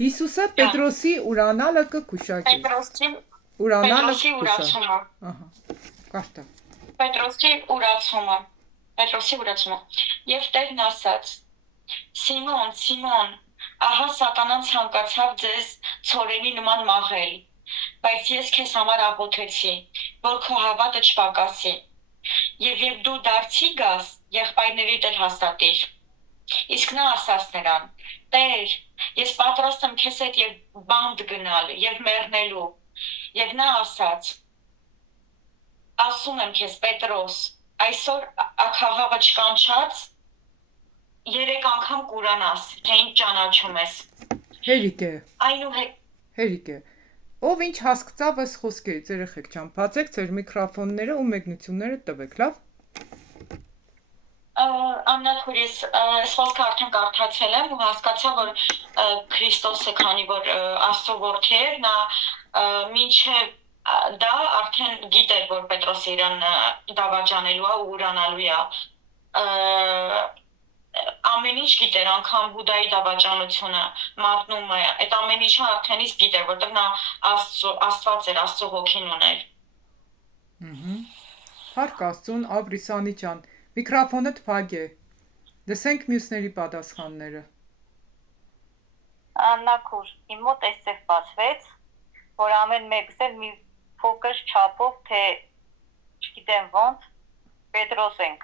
Հիսուսը Պետրոսի ուրանալը կկուշակի։ Պետրոսի ուրացումը։ Ահա, կարդա։ Պետրոսի ուրացումը։ Եվ Տերն ասաց. Սիմոն, Սիմոն, ահա սատանան ցանկացավ ձեզ ցորենի նման մաղել, բայց ես քեզ համար աղոթեցի, որ քո հավատը չպակասի։ Եվ դու դարձի գաս, եղբայրներիդ էլ հաստատիր։ Իսկ նա ասաց նրան. Տեր, ես պատրաստ եմ քեզ հետ եւ բանտ գնալ եւ մեռնելու։ Եվ նա ասաց. Ասում եմ քեզ, Պետրոս, այսօր աքաղաղը չկանչած 3 անգամ կուրանաս, թե ինչ ճանաչում ես։ Հերիք է։ Այնուհետ Հերիք է։ Ով ինչ հասկացավ այս խոսքերից, երեխեք ջան, բացեք ձեր միկրոֆոնները ու մեկնությունները տվեք, լավ։ Աննա քուրիս, այս խոսքը արդեն կարդացել եմ ու հասկացա, որ Քրիստոսը, քանի որ Աստծո որդի էր, նա մինչև դա արդեն գիտեր, որ Պետրոսը իրան դավաճանելու է ու ուրանալու է։ Ամեն ինչ գիտեր, անգամ Հուդայի դավաճանությունը, մատնումը, այդ ամեն ինչը արդեն իսկ գիտեր, որտեղ նա Աստված էր, Աստծո հոգին ուներ։ Փառք Աստծուն, Աբրիսանի ջան, միկրոֆոնդ փակ է։ Լսենք մյուսների պատասխանները։ Աննա քուր, իմ մոտ էստեղ բացվեց, որ ամեն մեկս էլ մի փոքր չափով, թե չգիտեմ ոնց, Պետրոս ենք։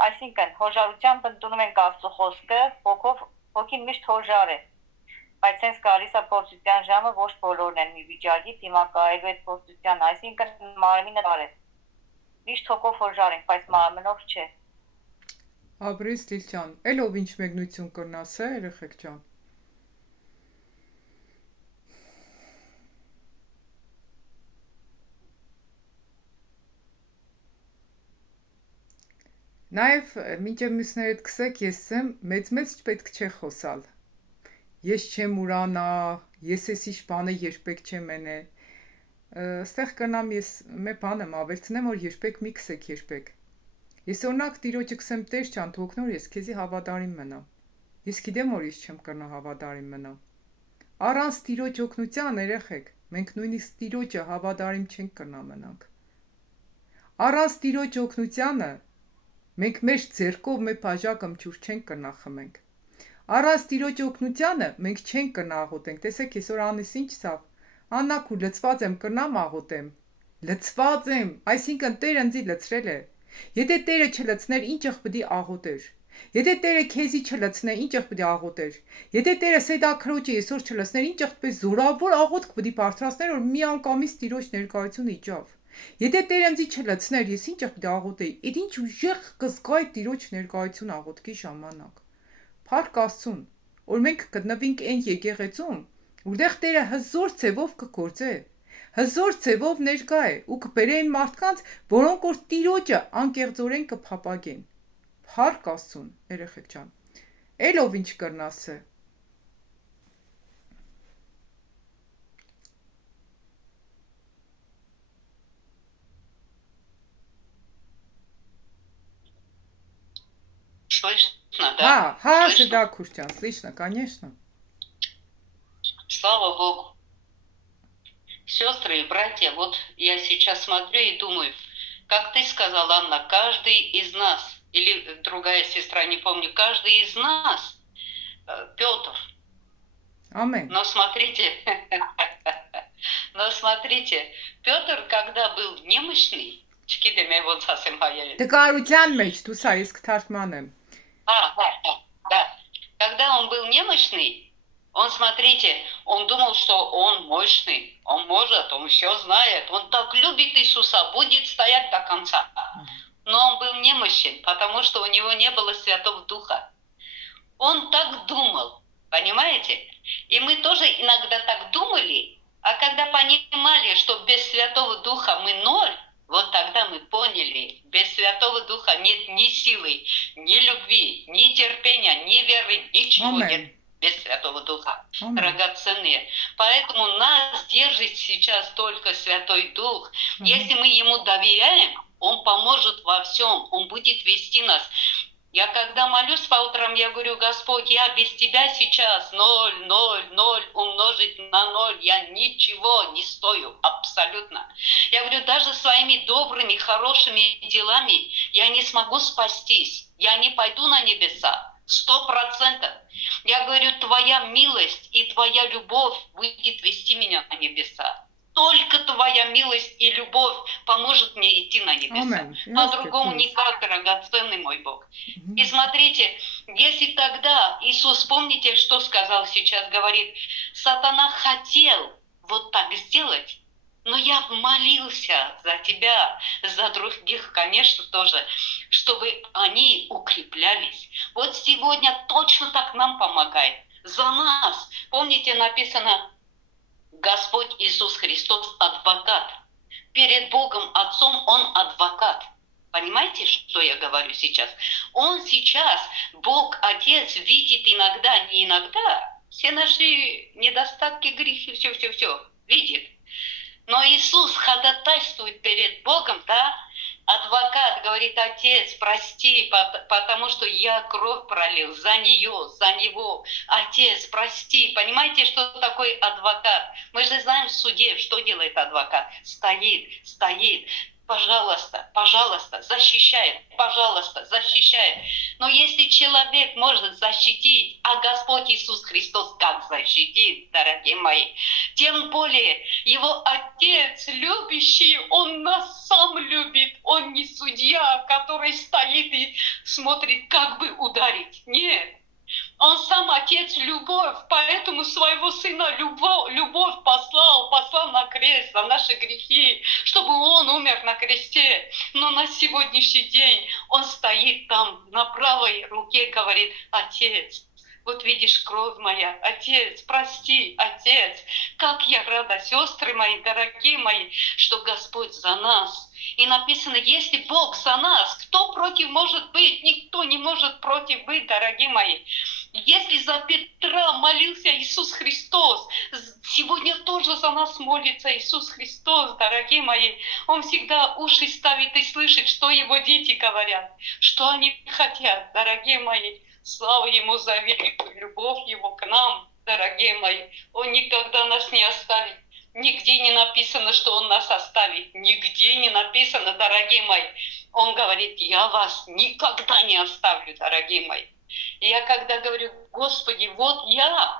Այսինքն, հոժարությամբ ընդունում ենք Աստծո խոսքը, հոգին միշտ հոժար է։ Բայց հենց գալիս է փորձության ժամը, ոչ բոլորն են մի վիճակի դիմակայելու այդ փորձության, այսինքն մարմինը դար է։ Միշտ հոգով հոժար ենք, բայց մարմնով չէ։ Աբրիս Լիլ ջան, էլ ով ինչ մեկնություն կրնաս է, երեխեք ջան։ Նաև մինչև մյուսներդ գսեք, ես եմ, մեծ չպետք չէ խոսալ։ Ես չեմ ուրանա, ես էսիշ բանը երբեք չեմ ենե։ Ստեղ կնամ ես մի բան եմ ավելցնեմ, որ երբեք մի գսեք երբեք։ Ես օրինակ Տիրոջը գսեմ Տեր ջան, թողնոր ես քեզի հավատարիմ մնամ։ Ես գիտեմ, որ ես չեմ կրնա հավատարիմ մնամ։ Առանց Տիրոջ օգնության երեխեք, մենք նույնիսկ Տիրոջը հավատարիմ չենք կրնա մնանք։ Առանց Տիրոջ օգնությանը մենք մեր ձեռքով մեր բաժակը մջուր չենք կրնա խմենք։ Առանց Տիրոջ օգնությանը մենք չենք կրնա աղոթենք։ Տեսեք, այսօր անես ինչ ցավ։ Աննա քու լծված եմ կրնամ աղոթեմ։ Լծված եմ, այսինքն Տերը ինձ լծրել է։ Եթե Տերը չլցներ, ինչեղ պիտի աղոթեր։ Եթե Տերը քեզի չլցնե, ինչեղ պիտի աղոթեր։ Եթե Տերը Սեդա քրոջը այսօր չլցներ, ինչեղ պես զորավոր աղոթք պիտի բարձրացներ, որ մի անգամից Տիրոջ ներկայությունը իջավ։ Եթե Տերը ինձ չլցներ, ես ինչեղ պիտի աղոթեի։ Այդ ինչ ուժեղ կզգայի Տիրոջ ներկայություն աղոթքի ժամանակ։ Փառք Աստծուն, որ մենք գտնվենք այն եկեղեցում, որտեղ Տերը հզոր ցևով կգործե, հզոր ցևով ներկա է ու կբերե այն մարդկանց, որոնք որ Տիրոջը անկեղծորեն կփապագեն։ Փառք Աստծուն, երեխեք ջան։ Էլ ով ինչ կրնաս է։ Слышно, да? Сюда, Куртян, слышно, конечно. Слава Богу. Сестры и братья, вот я сейчас смотрю и думаю, как ты сказала, Анна, каждый из нас, или другая сестра, не помню, каждый из нас, Петр. Аминь. Но смотрите, Петр, когда был немощный, Տկարության մեջ, դու սա իսկ թարգմանեմ։ Да. Когда он был немощный, он, смотрите, он думал, что он мощный, он может, он все знает, он так любит Иисуса, будет стоять до конца. Но он был немощен, потому что у него не было Святого Духа. Он так думал, понимаете? И мы тоже иногда так думали, а когда понимали, что без Святого Духа мы ноль, вот тогда мы поняли, без Святого Духа нет ни силы, ни любви, ни терпения, ни веры, ничего нет без Святого Духа. Драгоценные. Поэтому нас держит сейчас только Святой Дух. Если мы Ему доверяем, Он поможет во всем, Он будет вести нас. Я когда молюсь по утрам, я говорю: Господь, я без Тебя сейчас 0, 0, 0 умножить на 0, я ничего не стою, абсолютно. Я говорю, даже своими добрыми, хорошими делами я не смогу спастись, я не пойду на небеса, 100%. Я говорю, Твоя милость и Твоя любовь будет вести меня на небеса. Только Твоя милость и любовь поможет мне идти на небеса. Amen. По-другому Yes, никак, драгоценный мой Бог. Мгм. И смотрите, если тогда Иисус, помните, что сказал сейчас, говорит, сатана хотел вот так сделать, но я молился за тебя, за других, конечно, тоже, чтобы они укреплялись. Вот сегодня точно так нам помогает. За нас. Помните, написано, Господь Иисус Христос адвокат. Перед Богом Отцом Он адвокат. Понимаете, что я говорю сейчас? Он сейчас, Бог Отец, видит иногда, не иногда, все наши недостатки, грехи, все, видит. Но Иисус ходатайствует перед Богом, да? Адвокат говорит, Отец, прости, потому что я кровь пролил за нее, за него. Отец, прости. Понимаете, что такое адвокат? Мы же знаем в суде, что делает адвокат. Стоит. Пожалуйста, защищает, пожалуйста, защищает. Но если человек может защитить, а Господь Иисус Христос как защитит, дорогие мои, тем более Его Отец любящий, Он нас сам любит, Он не судья, который стоит и смотрит, как бы ударить. Нет. Он сам Отец любовь, поэтому своего Сына любовь послал на крест за наши грехи, чтобы Он умер на кресте. Но на сегодняшний день Он стоит там на правой руке, говорит, Отец, вот видишь, кровь моя, Отец, прости, Отец, как я рада, сестры мои, дорогие мои, что Господь за нас. И написано, если Бог за нас, кто против может быть? Никто не может против быть, дорогие мои. Если за Петра молился Иисус Христос, сегодня тоже за нас молится Иисус Христос, дорогие мои. Он всегда уши ставит и слышит, что Его дети говорят, что они хотят, дорогие мои. Слава Ему за великую любовь Его к нам, дорогие мои. Он никогда нас не оставит. Нигде не написано, что Он нас оставит. Нигде не написано, дорогие мои. Он говорит, я вас никогда не оставлю, дорогие мои. И я когда говорю, Господи, вот я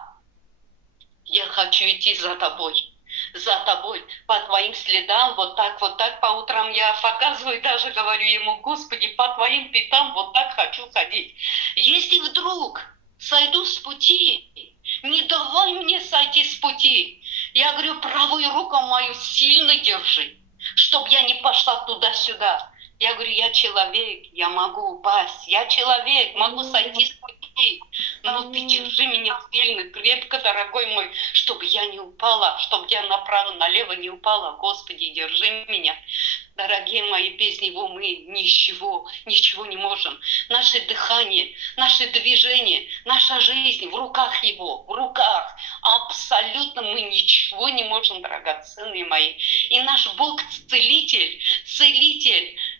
хочу идти за Тобой, по Твоим следам, вот так, по утрам я показываю, даже говорю Ему, Господи, по Твоим пятам вот так хочу ходить. Если вдруг сойду с пути, не давай мне сойти с пути. Я говорю, правую руку мою сильно держи, чтобы я не пошла туда-сюда. Я говорю, я человек, я могу упасть, я человек, могу сойти с пути. Но ты держи меня сильно, крепко, дорогой мой, чтобы я не упала, чтобы я направо-налево не упала. Господи, держи меня. Дорогие мои, без Него мы ничего не можем. Наше дыхание, наше движение, наша жизнь в руках Его, в руках. Абсолютно мы ничего не можем, драгоценные мои. И наш Бог целитель,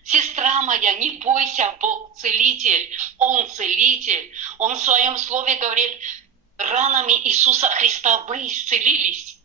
сестра моя, не бойся, Бог целитель, Он целитель. Он в Своем Слове говорит, ранами Иисуса Христа вы исцелились.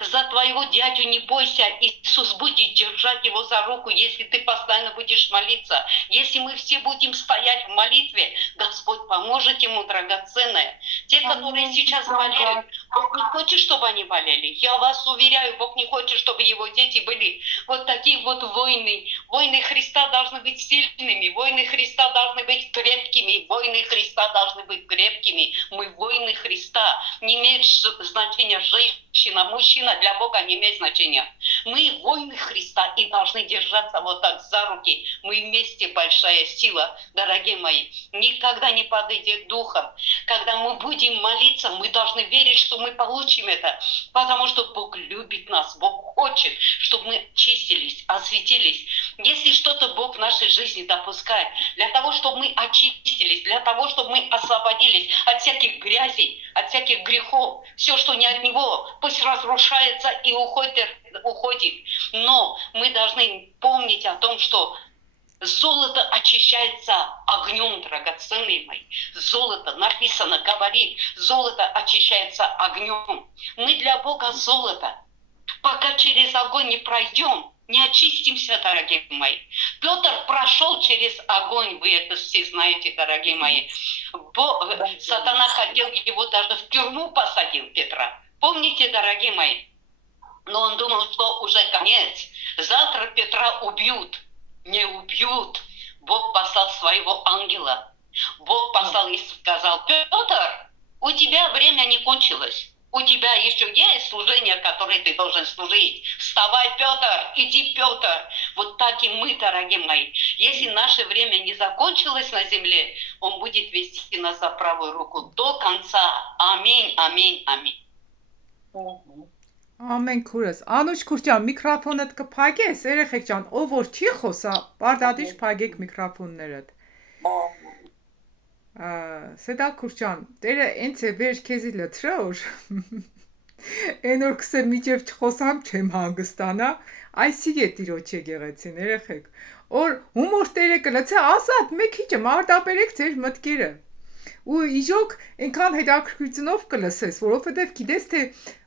За твоего дядю не бойся, Иисус будет держать его за руку, если ты постоянно будешь молиться. Если мы все будем стоять в молитве, Господь поможет ему, драгоценное. Те, которые сейчас болеют, Бог не хочет, чтобы они болели. Я вас уверяю, Бог не хочет, чтобы его дети были вот такие вот войны. Войны Христа должны быть сильными, войны Христа должны быть крепкими, войны Христа должны быть крепкими. Мы войны Христа. Не имеет значения женщина, мужчина, для Бога не имеет значения. Мы воины Христа и должны держаться вот так за руки. Мы вместе большая сила, дорогие мои. Никогда не падайте духом. Когда мы будем молиться, мы должны верить, что мы получим это. Потому что Бог любит нас. Бог хочет, чтобы мы очистились, осветились. Если что-то Бог в нашей жизни допускает, для того, чтобы мы очистились, для того, чтобы мы освободились от всяких грязей, от всяких грехов, все, что не от Него, пусть разрушается и уходит. Но мы должны помнить о том, что Золото очищается огнем, драгоценный мой. Золото, написано, говорит, золото очищается огнем. Мы для Бога золото. Пока через огонь не пройдем, не очистимся, дорогие мои. Петр прошел через огонь, вы это все знаете, дорогие мои. Сатана хотел его даже в тюрьму посадил, Петра. Помните, дорогие мои? Но он думал, что уже конец. Завтра Петра убьют. Не убьют. Бог послал своего ангела. Бог послал и сказал: Петр, у тебя время не кончилось. У тебя еще есть служение, которое ты должен служить. Вставай, Петр, иди, Петр. Вот так и мы, дорогие мои. Если наше время не закончилось на земле, Он будет вести нас за правую руку до конца. Аминь, аминь, аминь. Ամեն քուրս, Անուշ Քուրջան, միկրոֆոնդ կփակես, երեխեք ջան, ով որ չի խոսա, բարդադիշ փակեք միկրոֆոններդ։ Սեդա Քուրջան, դերը ինձ է վեր քեզի լտրոր։ Այն որ կսեմ միջև չխոսամ չեմ հանգստանա, այսի է տիրոջ եկեղեցին, երեխեք։ Որ հումոր տերը կլցե, ասած, մեկ քիչ մարդաբերեք ձեր մտքերը։ Ու իժոք այնքան հետաքրքրությունով կլսես, որովհետև գիտես թե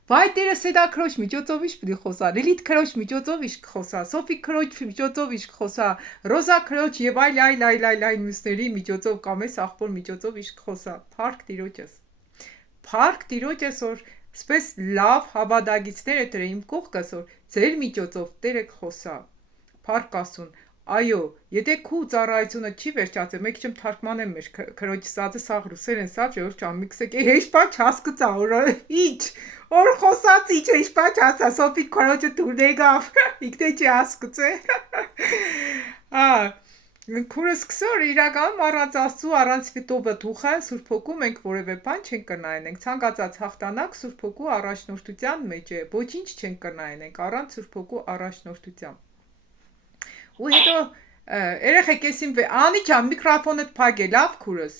վայ տերը սեդա քրոջ միջոցով իշ պիտի խոսա, Լիլիթ քրոջ միջոցով իշ կխոսա, Սոֆի քրոջ միջոցով իշ կխոսա, Ռոզա քրոջ եւ այլ մյուսների միջոցով կամ էս աղբոր միջոցով իշ կխոսա։ Փառք Տիրոջս։ Փառք Տիրոջս, որ սպես լավ հավատագիցներ է դրե իմ կողքս, որ ձեր միջոցով Տերը կխոսա։ Փառք Աստծուն։ Այո, եթե քու ծառայությունը չի վերջացել, մեկ չեմ թարգմանեմ մեր քրոջ սածը սաղ ռուսերեն սավ ժողովուրդ ամիքսեք հեշպա չհասկացա որ ինչ որ խոսած ինչ հեշպա չհասկացա Սոֆի քրոջը դուրնեգավ իգտե չհասկացե քուրս քսոր իրական առանց Աստծու առանց ֆիտովը թուխը Սուրբ Հոգու մենք որևէ բան չենք կնայենք ցանկացած հաղթանակ Սուրբ Հոգու առաջնորդության մեջ է ոչինչ չենք կնայենք առանց Սուրբ Հոգու առաջնորդության ու հետո երեխեք էսին Անի ջան միկրոֆոնդ փակ է լավ քուրս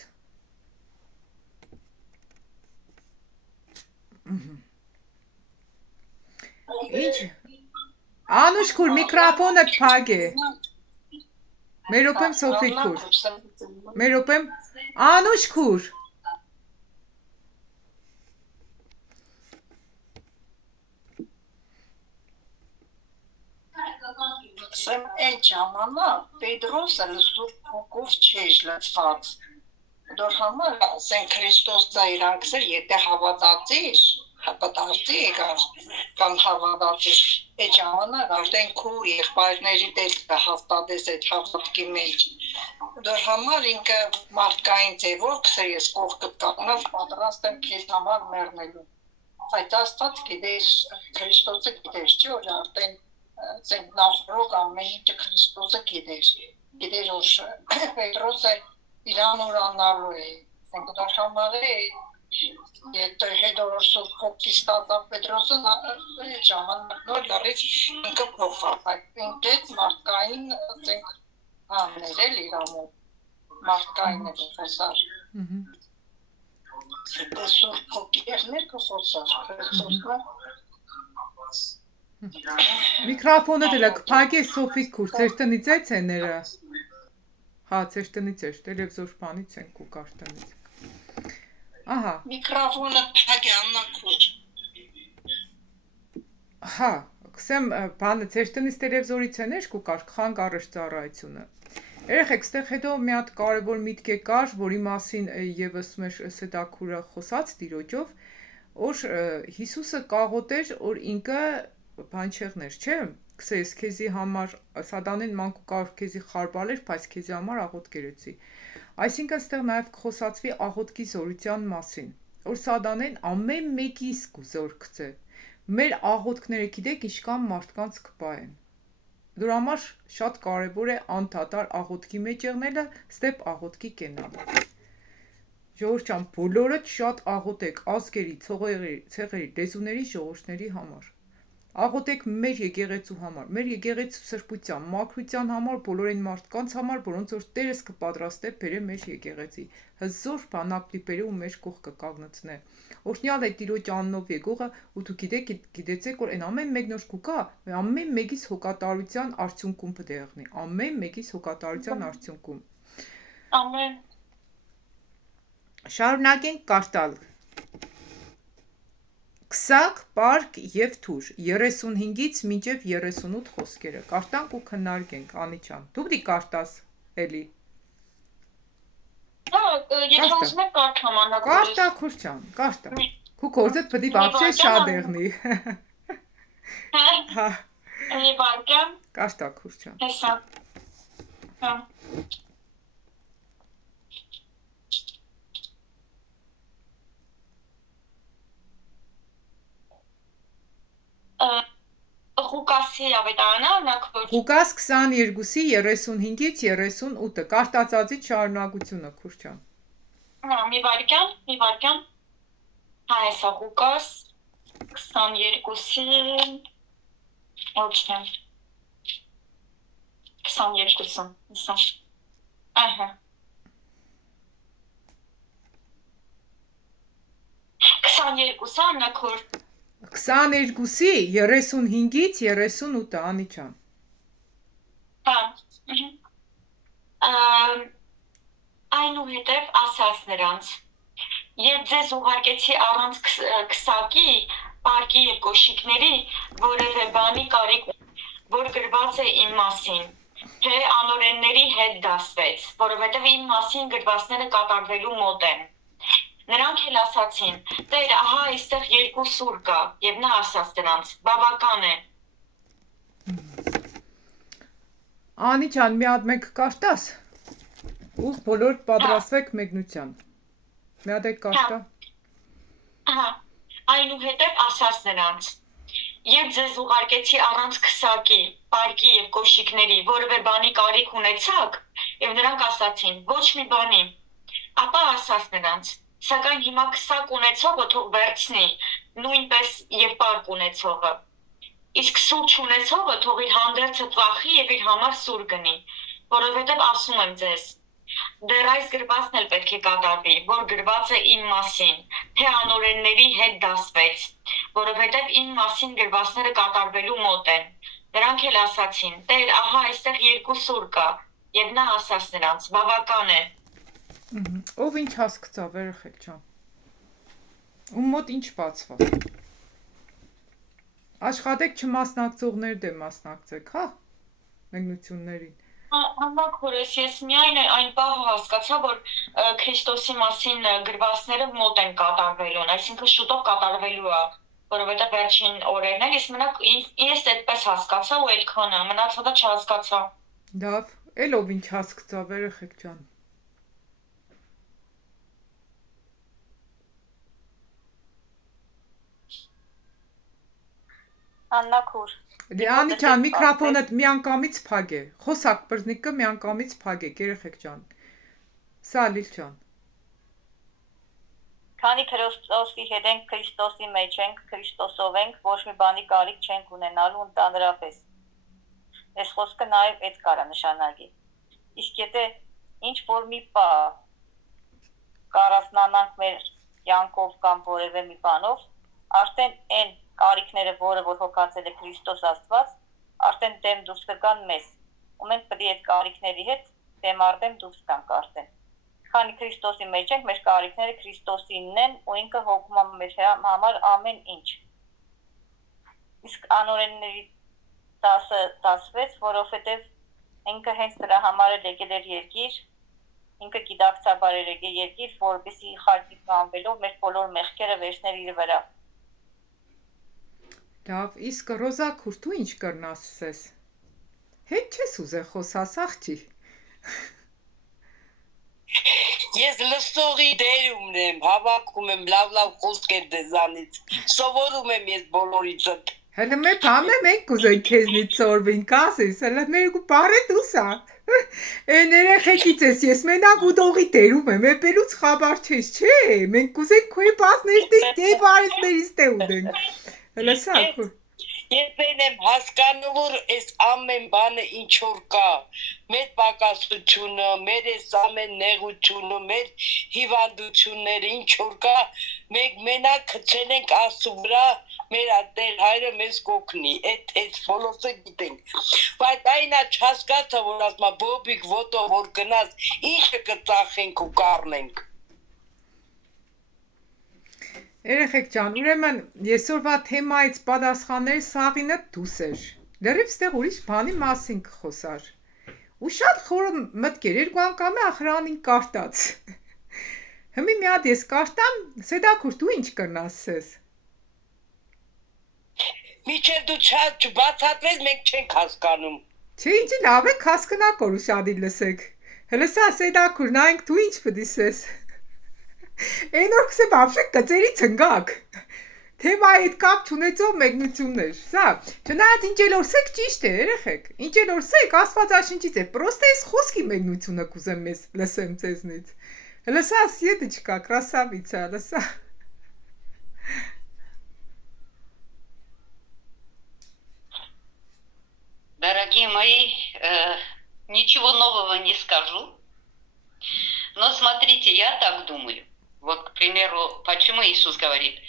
Ինչ Անուշ քուր միկրոֆոնդ փակ է Մերոպեմ Սոֆի քուր Մերոպեմ Անուշ քուր Սեմ էլ ժամանակ Պետրոսը Սուրբ Հոգով չէր լցված։ Դոր համար ասեն Քրիստոսը իրանքսեր եթե հավատացիր, հավատացիր կամ հավատացիր, այդ ժամանակ արդեն քու եղբայրների դեր կհաստատես այդ հավատքի մեջ։ Դոր համար ինքը մարդկային ձևով քսեր ես կողքդ կանգնած պատրաստ եմ քեզ համար մեռնելու։ Այդ Աստված գիտես Քրիստոսը գիտես չի որ արդեն Ձենք նախորոք ամեն ինչը Քրիստոսը գիտեր որ Պետրոսը իրան ուրանալու է Ձենք դոր համար է եթե հետո որ Սուրբ Հոգի ստացավ Պետրոսը ժամանակ նոր լարից ինքը փոխավ այդ ինքետ մարդկային ձենք աներել իրանով մարդկային է խոսար Եթե Սուրբ Հոգի երներ կխոսար Քրիստոսը Միկրոֆոնը դելա կփակե Սոֆի քուր, ձեր տնից է ցեները։ Հա, ձեր տնից է, տելևիզոր բանից են ու կարտանից։ Ահա։ Միկրոֆոնը փակ է Աննա քուր։ Հա, կսեմ բանը ձեր տնից տելևիզորից են ու կար խանգ առժ ծառայությունը։ Երեխեք, ստեղ հետո մի հատ կարևոր միտք է կար, որի մասին եւս մեր սեդա քուրը խոսած տիրոջով, որ Հիսուսը կաղոտ էր, որ ինքը բանջեղներ, չէ՞, քսես քեզի համար սատանեն մանկու կարող քեզի խարբալեր, բայց քեզի համար աղոտ կերեցի։ Այսինքն ստեղ նաև կխոսացվի աղոտքի զորության մասին, որ սատանեն ամեն մեկիս կուզոր գցե։ Մեր աղոտքները գիտեք ինչքան մարդկանց կպայեն։ Դրա համար շատ կարևոր է անդադար աղոտքի մեջ եղնելը, ստեպ աղոտքի կենալը։ Ժողովուրդ ջան, բոլորդ շատ աղոտեք ազգերի, ցեղերի, լեզուների, ժողովուրդների համար։ աղոթեք մեր եկեղեցու համար, մեր եկեղեցու սրբության, մաքրության համար, բոլոր այն մարդկանց համար, որոնց որ Տերս կպատրաստե բերե մեր եկեղեցի։ Հզոր բանապլի բերե ու մեր կողքը կանգնեցնե։ Օրհնյալ է Տիրոջ անունով եկողը, ու դու գիտեցեք, որ այն ամեն մեկն որ կուկա, ամեն մեկիս հոգատարության արդյունքում պետք է եղնի, ամեն մեկիս հոգատարության արդյունքում։ Ամեն։ Շարունակենք կարդալ։ Քսակ, պարկ և թուր 35-ից մինչև 38 խոսքերը կարդանք ու քննարկենք Անիչան։ Դու պիտի կարդաս էլի։ Եթե ուզում եք կարդամ անհագ։ Կարդա Քուրչան, կարդա։ Քու կորձդ պետք է вообще շատ եղնի։ Հա, Մի վարքյան։ կարդա Քուրչան։ Հեսա։ Հա։ Ղուկասի ավետարանը նակոր։ Ղուկաս 22-ի 35-ից 38-ը կարդացածից շարունակությունը Քուրչան։ Հա, մի վարքյան։ Հա, հեսա Ղուկաս 22-ի ոչնեմ։ 22-ը, հեսա։ Ահա։ 22-ը նակոր։ 22-ի 35-ից 38-ը Անիչան։ Հա։ Այնուհետև ասաց նրանց. Երբ ձեզ ուղարկեցի առանց քսակի, պարկի և կոշիկների, որևէ բանի կարիք, որ գրված է իմ մասին, թե անօրենների հետ դասվեց, որովհետև իմ մասին գրվածները կատարվելու մոտ են։ Նրանք էլ ասացին. Տեր, ահա այստեղ 2 սուր կա, և նա ասաց նրանց. բավական է։ Անիչան, մի հատ մեկ կարդաս։ Ու բոլոր պատրաստվեք մեկնության։ Մի հատ եք կարդա։ Ահա, այնուհետև ասաց նրանց. Երբ ձեզ ուղարկեցի առանց քսակի, պարկի և կոշիկների, որևէ բանի կարիք ունեցաք, և նրանք ասացին. ոչ մի բանի, ապա ասաց նրանց. Սակայն հիմա քսակ ունեցողը թող վերցնի, նույնպես և պարկ ունեցողը։ Իսկ սուր չունեցողը թող իր հանդերձը ծախի և իր համար սուր գնի, որովհետև ասում եմ ձեզ. դեռ այս գրվածն էլ պետք է կատարվի, որ գրված է իմ մասին, թե անօրենների հետ դասվեց, որովհետև իմ մասին գրվածները կատարվելու մոտ են։ Նրանք էլ ասացին. Տեր, ահա այստեղ 2 սուր կա, և նա ասաց նրանց. բավական է։ Ով ինչ հասկացավ, երեխեք ջան։ Ում մոտ ինչ բացվա։ Աշխատեք չմասնակցողներ դեմ մասնակցեք, հա։ Մեկնություններին։ Համակ հորես, ես միայն այն պահը հասկացա, որ Քրիստոսի մասին գրվածները մոտ են կատարվելուն, այսինքն շուտով կատարվելու է, որովհետև վերջին օրերն էլ, իսկ մնաք ես այդպես հասկացա ու այդքանը, մնացածը չհասկացա։ Լավ, էլ ով ինչ հասկացավ, երեխեք ջան։ Աննա Քուր։ Անիչան, միկրոֆոնդ միանգամից փագե։ Խոսակ բրզնիկը միանգամից փագեք, երեխեք ջան։ Սալիլ ջան։ Քանի Քրիստոսի հետ ենք, Քրիստոսի մեջ ենք, Քրիստոսով ենք, ոչ մի բանի կարիք չենք ունենալու ընդհանրապես։ Այս խոսքը նաև այդ կարա նշանակի։ Իսկ եթե ինչ որ մի բան կարասնանանք մեր կյանքով կամ որևէ մի բանով, արդեն այն կարիքները, որը որ հոգացել է Քրիստոս Աստված, արդեն դեմ դուրս կգան մեզ։ Ու մենք պետք է այդ կարիքների հետ դեմ արդեմ դուրս գանք արդեն։ Քանի Քրիստոսի մեջ ենք, մեր կարիքները Քրիստոսինն են, ու ինքը հոգում է մեր համար ամեն ինչ։ Իսկ անօրենների դասը դասվեց, որովհետև ինքը հենց դրա համար է եկել էր երկիր, ինքը գիտակցաբար էր եկել երկիր, որպեսզի խարքի կանվելով մեր բոլոր մեղքերը վերցներ իր վրա։ Լավ, իսկ Ռոզա Քուր, դու ինչ կրնաս ասես։ Հետ չես ուզե խոսաս, աղջի։ Ես լսողի դերումն եմ, հավաքում եմ լավ խոսքեր դեզանից, սովորում եմ ես բոլորիցդ։ Հələ մեր բամը մենք կուզենք քեզնից սորվենք, ասես, հələ մեր ու բարե դուսա։ Այն երեխեքից ես մենակ ուտողի դերում եմ, էպելուց խաբար չես, չէ, մենք կուզենք քո բազներ դե բարեսներից դե ուտենք։ Հələ սա քո։ Ես եմ հասկանում, որ այս ամեն բանը ինչ որ կա, մեր պակասությունը, մեր այս ամեն նեղությունը, մեր հիվանդությունները ինչ որ կա, մենք մենակ գցել ենք Աստծո վրա, մեր Տեր Հայրը մեզ կօգնի, այդ բոլորը գիտենք։ Բայց այնա չհասկացա, որ ասма բոբիկ ոտով որ գնաս, ինչը կծախենք ու կառնենք։ Երեխեք ջան, ուրեմն այսօրվա թեմայից պատասխանները սաղինը դուս էր։ Լրիվ ստեղ ուրիշ բանի մասին կխոսար։ Ու շատ խորը մտքեր, երկու անգամ է ախրանին կարտած։ Հիմի մի հատ ես կարտամ, Սեդաքուր դու ինչ կրնաս ես։ Միջև դու չբացատրես, մենք չենք հասկանում։ Չէ, ինչի լավ է հասկնակոր ու շատի լսեք։ Հələ սա Սեդաքուր, նայենք դու ինչ պդիսես։ Այն որ կսե բաբշե կծերի ծնգակ։ Թեմայի հետ կապ չունեցող մեկնություններ։ Սա, չնայած ինչ էլ օրսեք ճիշտ է, երեխեք։ Ինչ էլ օրսեք Աստվածաշնչից է, պրոստե այս խոսքի մեկնությունը կուզեմ մեզ լսեմ ձեզնից։ Հələ սա սիետը չկա, красавица, հələ սա։ Дорогие мои, ничего нового не скажу. Но смотрите, я так думаю. Вот, к примеру, почему Иисус говорит: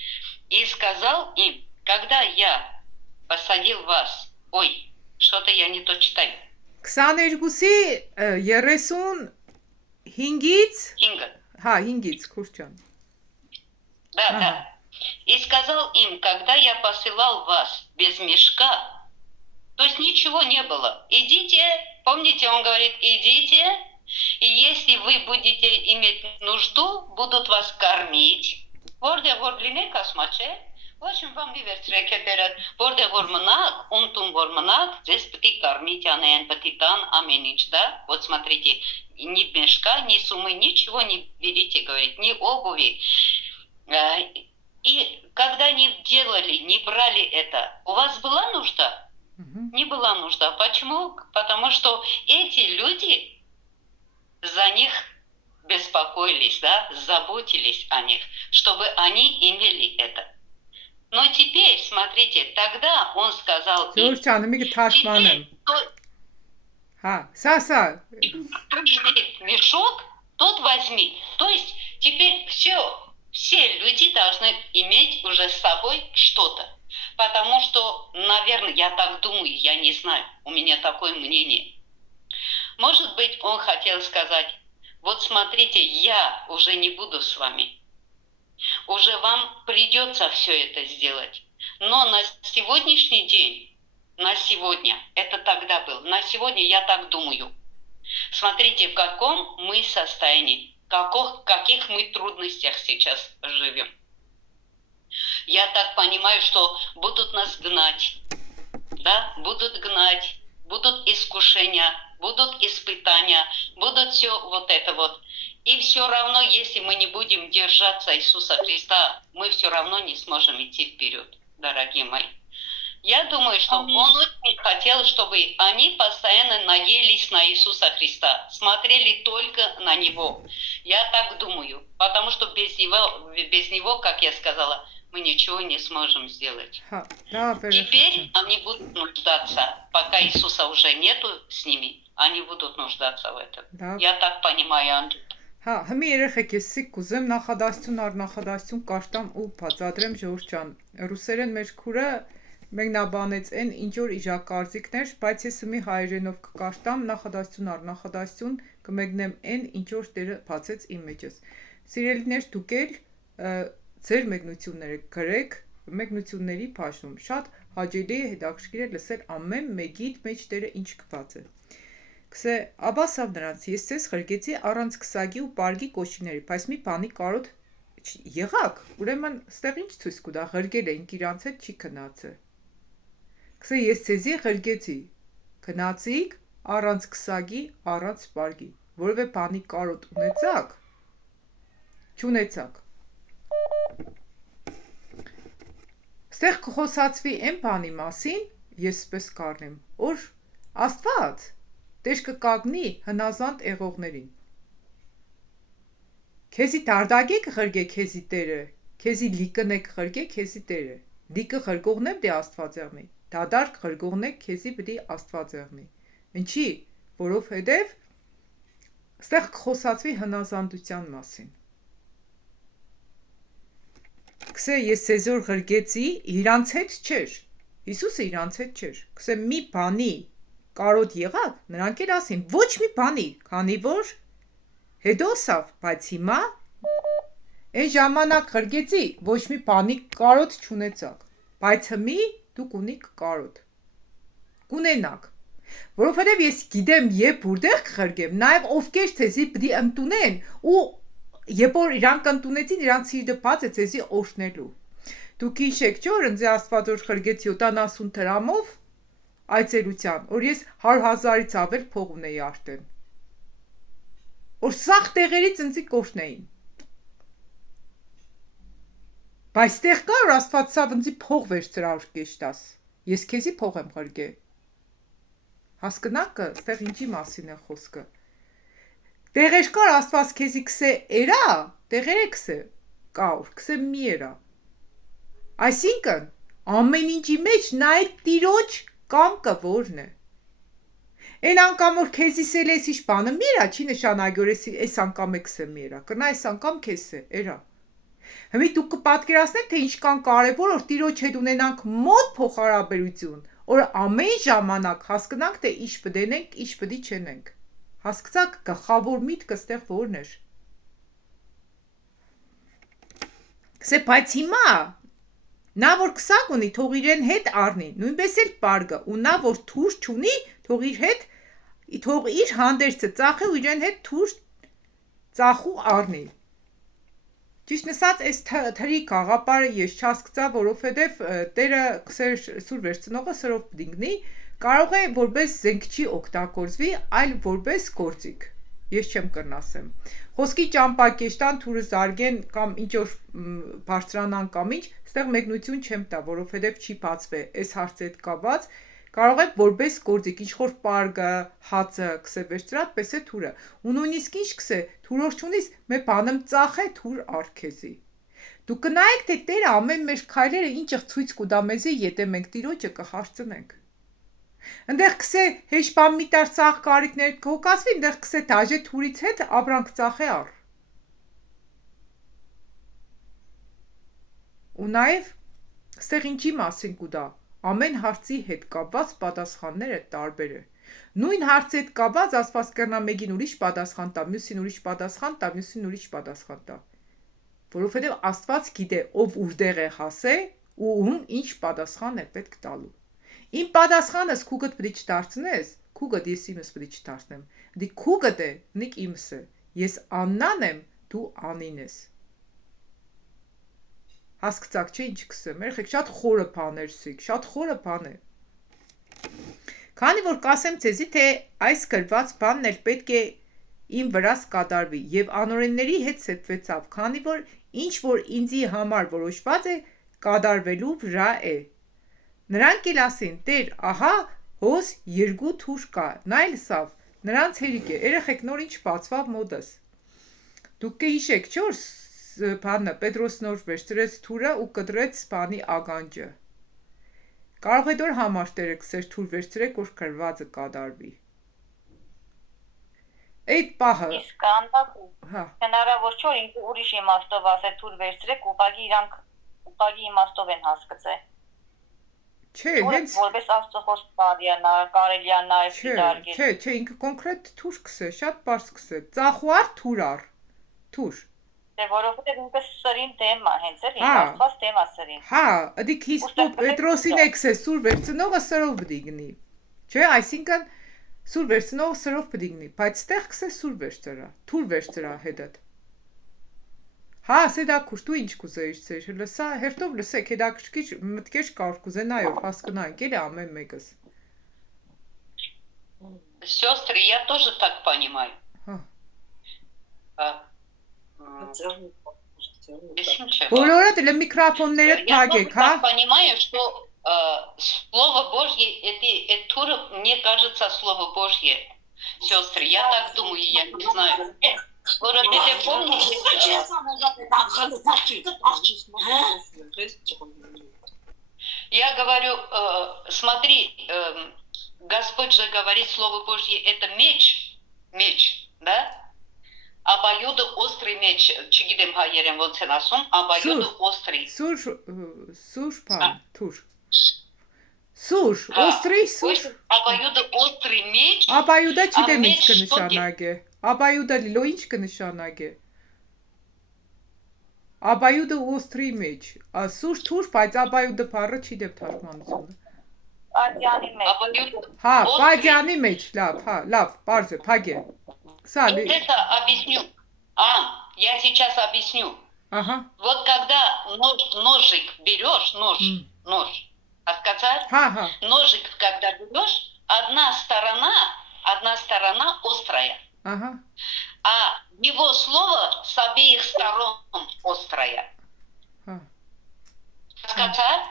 «И сказал им, когда я посадил вас...» Ой, что-то я не то читаю. 22-ի 35-ից, Инга. հա, 5-ից, Քուրչյան։ Да, Ага. да. «И сказал им, когда я посылал вас без мешка...» То есть ничего не было. Идите, помните, он говорит, идите, и если вы будете иметь нужду, будут вас кормить. Որտեղ որ լինեք, ասում է, ոչ ինքան մի վերցրեք հետերը, որտեղ որ մնաք, ունտում որ մնաք, ձեզ պետք է կормить անեն, պետք է տան ամեն ինչ, да? Вот смотрите, ни мешка, ни суммы, ничего не берите, говорит, ни обуви. И когда они делали, не брали это, у вас была нужда? Не была нужда. Почему? Потому что эти люди за них беспокоились, да, заботились о них, чтобы они имели это. Но теперь, смотрите, тогда он сказал им, Քուրչյանը մի կթարգմանեմ։ теперь кто Հա, սա, имеет мешок, тот возьми. То есть теперь все люди должны иметь уже с собой что-то. Потому что, наверное, я так думаю, я не знаю, у меня такое мнение. Может быть, он хотел сказать: вот смотрите, я уже не буду с вами. Уже вам придется все это сделать. Но на сегодняшний день, на сегодня, это тогда было, на сегодня я так думаю. Смотрите, в каком мы состоянии, в каких мы трудностях сейчас живем. Я так понимаю, что будут нас гнать, да, будут гнать, будут искушения, будут испытания, будут все вот это вот. И все равно, если мы не будем держаться Иисуса Христа, мы все равно не сможем идти вперед, дорогие мои. Я думаю, что Он очень хотел, чтобы они постоянно надеялись на Иисуса Христа, смотрели только на Него. Я так думаю, потому что без Него, как я сказала, мы ничего не сможем сделать. հա, լավ է։ Теперь они будут нуждаться, пока Иисуса уже нету с ними, они будут нуждаться в этом. Да. Я так понимаю, Андрей. Հա, հիմի երեխեք ես սիկ կուզեմ նախադասություն առ նախադասություն կարտամ ու բացատրեմ Ժորժ ջան։ Ռուսերեն մեր քուրը մեկնաբանեց այն ինչ որ իժակարծիքներ, բայց ես հիմի հայերենով կկարտամ նախադասություն առ նախադասություն կմեկնեմ այն ինչ որ Տերը բացեց իմ մեջս։ Սիրելիներ, դուք էլ ձեր մեկնությունները գրեք մեկնությունների բաժնում։ Շատ հաճելի է, հետաքրքիր է լսել ամեն մեկիդ մեջ Տերը ինչ կբաց է։ Կսե աբասավ նրանց ես ձեզ խրգեցի առանց քսագի ու պարգի կոշիների, բայց մի բանի կարոտ եղաք, ուրեմն ստեղ ինչ ցույց կտա, ղրգել էինք իրանց հետ չի քնացել։ Կսե ես ձեզի ղրգեցի, քնացիք առանց քսագի, առանց պարգի, որովե բանի կարոտ ունեցաք, չունեցաք։ Ստեղ կխոսացվի այն բանի մասին, ես սպես կառնեմ, որ Աստված Տեր կկագնի հնազանդ եղողներին։ Քեզի դարդագեք ղրգե քեզի Տերը, քեզի լիկնեք ղրգե քեզի Տերը։ Լիկը ղրգողն եմ դե Աստված եղնի։ Դադար ղրգողն է, քեզի պիտի Աստված եղնի։ Ինչի, որովհետև ստեղ կխոսացվի հնազանդության մասին։ Կսե ես սեզոր ղրգեցի, իրանց հետ չէր, Հիսուսը իրանց հետ չէր, կսե մի բանի կարոտ եղավ, նրանք էլ ասին, ոչ մի բանի, քանի որ հետո սավ, բայց հիմա այն ժամանակ ղրգեցի, ոչ մի բանի կարոտ չունեցաք, բայց հմի դուք ունիք կարոտ, կունենաք, որովհետև ես գիտեմ երբ որտեղ կղրգեմ, նաև ովքեր թեզի պիտի ընդունեն ու երբ որ իրանք ընդունեցին, իրանք սիրտը բաց է ձեզի օրհնելու։ Դուք հիշեք, չէ՞ որ ինձ Աստված որ խրգեց 70 դրամով այցելության, որ ես 100,000-ից ավել փող ունեի արդեն։ Որ սաղ տեղերից ինձ կօրհնեին։ Բայց տեղ կա որ Աստված սավ ինձ փող վերցրա որ կեշտաս։ Ես քեզի փող եմ խրգե։ Հասկնաք, այստեղ ինչի մասին է խոսքը։ Տեղեր կար Աստված քեզի կսե էրա, տեղեր է կսե, կար, կսե մի էրա։ Այսինքն, ամեն ինչի մեջ նայ տիրոջ կամքը որն է։ Այն անգամ որ քեզի սել ես իշ բանը մի էրա, չի նշանակի որ այս անգամ է կսե մի էրա, կնա այս անգամ քեզ է, էրա։ Հիմի դուք կպատկերացնեք, թե ինչքան կարևոր որ տիրոջ հետ ունենանք մոտ փոխհարաբերություն, որ ամեն ժամանակ հասկանանք, թե ինչ պդենենք, ինչ պդի չենենք։ Հասկացաք, գլխավոր միտքը ստեղ որն էր։ Կսե, բայց հիմա նա որ քսակ ունի, թող իրեն հետ առնի, նույնպես էլ պարգը, ու նա որ թուր չունի, թող իր հետ, թող իր հանդերձը ծախի ու իրեն հետ թուր ծախու առնի։ Ճիշտ ասած, այս թրի գաղապարը ես չհասկացա, որովհետև Տերը քսեր սուր վերցնողը սրով պդինգնի, կարող է որպես զենք չի օգտագործվի, այլ որպես գործիք։ Ես չեմ կրնասեմ։ Խոսքի ճամպակեշտան թուրը զարգեն կամ ինչ որ բարձրանան կամ ինչ, ստեղ մեկնություն չեմ տա, որովհետև չի բացվե, այս հարցը հետ կապված, կարող է որպես գործիք, ինչ որ պարգը, հացը կսե վերցրած, պես է թուրը։ Ու նույնիսկ ինչ կսե, թուրոր չունիս, մե բանım ծախ է թուր արքեզի։ Դու կնայեք, թե Տերը ամեն մեր քայլերը ինչ ցույց կուտա մեզի, եթե մենք Տիրոջը կհարցնենք։ Ընդեղ կսե հեշպան միտար ծախ կարիքներ կհոգացվի, ընդեղ կսե դաժե թուրից հետ ապրանք ծախ է առ։ Ու նաև ստեղ ինչի մասին կուտա, ամեն հարցի հետ կապված պատասխանները տարբեր է։ Նույն հարցի հետ կապված ասված կրնա մեկին ուրիշ պատասխան տա, մյուսին ուրիշ պատասխան տա, մյուսին ուրիշ պատասխան տա։ Որովհետև Աստված գիտե ով որտեղ է հասե ու ում ինչ պատասխան է պետք տալու։ Իմ պատասխանս քուգդ պիտի չդարձնես, քուգդ ես իմս պիտի չդարձնեմ։ Դի քուգդ է, նիկ իմս է։ Ես Աննան եմ, դու Անին ես։ Հասկացաք չէ ինչ կսեմ, երեխեք շատ խորը բաներ սիկ, շատ խորը բան է։ Քանի որ կասեմ ցեզի թե այս գրված բանն էլ պետք է իմ վրաս կատարվի եւ անօրենների հետ սեպվեցավ, քանի որ ինչ որ ինձի համար որոշված է կատարվելու վրա է։ Նրանք էլ ասին, Տեր, ահա հոս երկու թուր կա, նայել սավ, նրանց հերիք է, երեխեք նոր ինչ բացվավ մոդս։ Դուք կհիշեք, չէ՞ որ բանը Պետրոս նոր վերցրեց թուրը ու կտրեց բանի ականջը։ Կարող է դոր համար Տերը կսեր թուր վերցրեք, որ գրվածը կատարվի։ Այդ պահը։ Իսկ անդակ Հա։ հնարավոր չէ որ ինքը ուրիշ իմաստով ասել թուր վերցրեք, ուղղակի իրանք ուղղակի իմաստով են հասկացել։ Չէ, հենց որպես Աստծո խոստանա, կարելիանա դիտարկել։ Չէ, ինքը կոնկրետ թուր կսե, շատ բարձ կսե։ Ծախուար թուր առ։ Թուր։ Դե որովհետև ինքը սրին թեմ է, հենց էլի, Հա։ Աստված թեմա սրին։ Հա, ըդի Քրիստո Պետրոսին եկսե սուր վերցնողը սրով պիտի գնի։ Չէ, այսինքն սուր վերցնողը սրով պիտի գնի, բայց ստեղ կսե սուր վերցրա, թուր վերցրա հետդ։ Հա, սեդա քուշտու ինչ կուզեիր ցեր, լսա, հերթով լսեք, հետաքրքիր մտքեր կար կուզենայով հասկանանք էլի ամեն մեկս։ Сестры, я тоже так понимаю. Բոլորը դե միկրոֆոնները թագեք, հա։ Я понимаю, что Слово Божье, это тур, мне кажется, Слово Божье. Сестры, я так думаю, я не знаю. Скоро ты помните, Я говорю, смотри, Господь же говорит, Слово Божье это меч, да? Обоюдоострый меч, չգիտեմ հայերեն ոնց են ասում, обоюдоострый. Սուր բան, թուր։ Սուր, օստրի սուր։ Обоюдоострый меч. Ապայուդա չգիտեմ ինչ Ամեն կնշանակե։ Ապայուդա լիլո ինչ կնշանակե։ Ապայուդը օստրի մեջ։ Սուր թուր, բայց ապայուդը բառը չգիտեմ թարգմանությունը։ Ադյանի մեջ։ Հա, բադյանի մեջ, լավ, բարձր, փագե։ Սա Вот это объясню. Я сейчас объясню. Ահա։ Вот когда ножик берешь, нож, сказать, Հա։ ножик, когда берешь, одна сторона острая, Ահա։ а его слово с обеих сторон острая. Հա։ Сказать?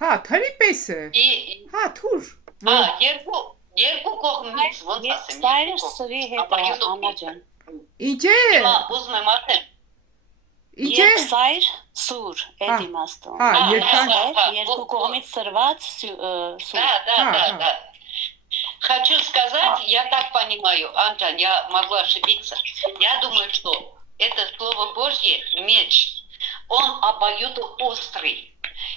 Հա, թրի պես է։ И Հա, թուր։ երկու կողմից ոնց Ես ասեմ, սայր սրի հետ անաջան։ Ինչ է։ Հիմա ուզում եմ ասեմ, Ինչ է։ Ես սայր սուր էդ իմաստով։ Հա, երկար։ Երկու կողմից սրված սուր։ Да. Хочу сказать, я так понимаю, Антон, я могу ошибиться. Я думаю, что это Слово Божье, меч, он обоюдоострый.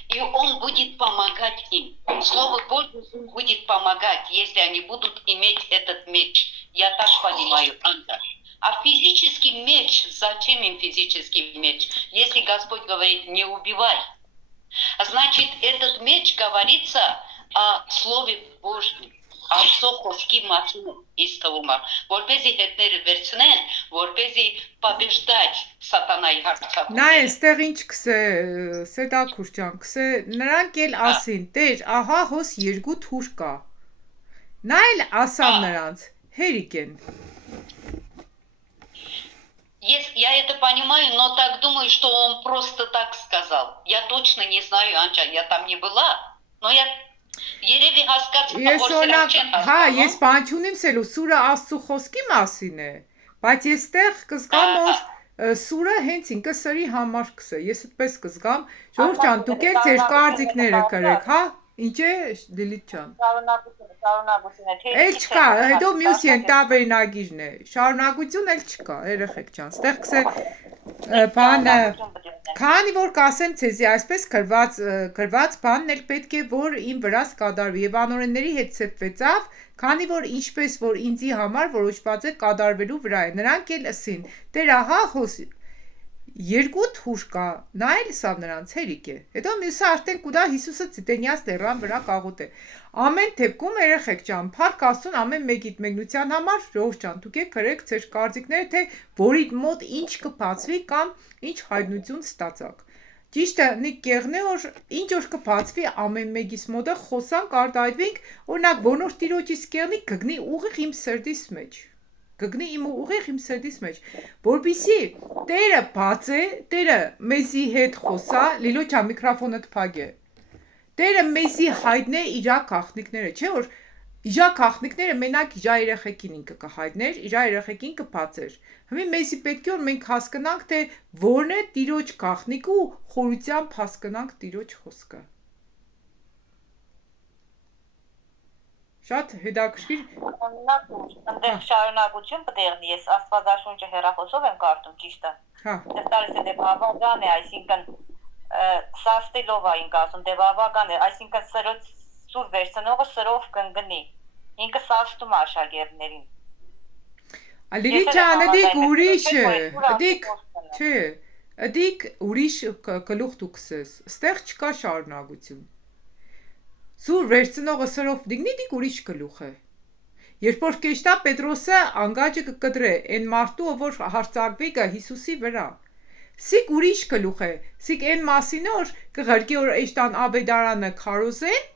И он будет помогать им. Слово Божье им будет помогать, если они будут иметь этот меч. Я так понимаю, Антон. А физический меч, зачем им физический меч? Если Господь говорит, не убивай. Значит, этот меч говорится о Слове Божьем. Ալսոխոսքի մասին իստվում է, որպեսզի հետները վերցնեն, որպեսզի побеждать սատանայի հարձակումները։ Նա այստեղ ինչ կսե, Սեդա Քուրչյան, կսե, նրանք էլ ասին, Տեր, ահա հոս երկու թուր կա։ Նա էլ ասավ նրանց, հերիք են։ Я это понимаю, но так думаю, что он просто так сказал. Я точно не знаю, Анча, я там не была, но я երևի հասկացա, Ես որ օրինակ, սրանք չեն հա, հասկանում։ ես բանջունիմ սելու սուրը Աստծո խոսքի մասին է, բայց եստեղ կզգամ, որ սուրը հենց ինքը սրի համար կսե։ Ես այդպես կզգամ, Ժողովուրդ ջան, դուք էլ ձեր կարծիքները կրեք, հա։ Ինչ է, Լիլիթ ջան։ Շարունակությունը թե Էլ չկա, հետո մյուս ենթավերնագիրն է։ Շարունակություն էլ չկա, երեխեք ջան։ Ստեղ կսե բանը Քանի որ կասեմ ցեզի այսպես գրված բանն էլ պետք է որ իմ վրաս կատարվի եւ անօրենների հետ ցեպվեցավ, քանի որ ինչպես որ ինձի համար որոշված է կատարվելու վրա է։ Նրանք էլ ասին. Տեր ահա հոս երկու թուր կա, նա էլ սա նրանց հերիք է։ Հետո մյուսը արդեն կուտա Հիսուսը ցիտենյաց դերան վրա կաղոտ է։ Ամեն դեպքում երեխեք ջան, փառք Աստծուն ամեն մեկիդ մեկնության համար, Ժողովուրդ ջան, դուք եք գրեք ձեր կարծիքները, թե որի մոտ ինչ կբացվի կամ ինչ հայտնություն ստացակ։ Ճիշտը նիկ կեղն է, որ ինչ որ կբացվի ամեն մեկիս մոտը խոսանք արտահայտվենք, օրինակ ոնոր տիրոջից կեղնի կգնի ուղիղ իմ սրտիս մեջ։ Կգնի իմ ուղիղ իմ սրտիս մեջ, որպեսզի Տերը բաց է, Տերը մեզի հետ խոսա, Լիլո ջան միկրոֆոնդ փագե։ Տերը մեզի հայտնե իր գաղտնիքները, չէ՞ որ իր գաղտնիքները մենակ իր երեխեքին ինքը կհայտներ, իր երեխեքին կբացեր։ Հիմա մեզի պետք է որ մենք հասկանանք, թե որն է Տիրոջ գաղտնիքը ու խորությամբ հասկանանք Տիրոջ խոսքը։ Շատ հետաքրքիր։ Այնտեղ շարունակություն պետք է եղնի, ես Աստվածաշունչը հեռախոսով եմ կարդում, ճիշտ է։ Հա։ Դեռ տալիս է դեպավական է, այսինքն սաստելով է ինք ասում, դեպավական է, այսինքն սուր վերցնողը սրով կընկնի։ Ինքը սաստում աշակերտներին։ Լիլիթ ջան, դիք ուրիշ է, դիք, չէ, դիք ուրիշ գլուխ դուք կսես, ստեղ չկա շարունակություն։ Սուր վերցնողը սրով դիգնի դիք ուրիշ գլուխ է։ Երբ որ կեշտա Պետրոսը անգաջը կկտրե, այն մարդու որ հարցակվի գա Հիսուսի վրա։ Սիկ ուրիշ գլուխ է, սիկ այն մասին որ կղրկի որ էշտան աբեդարանը քարոզեն,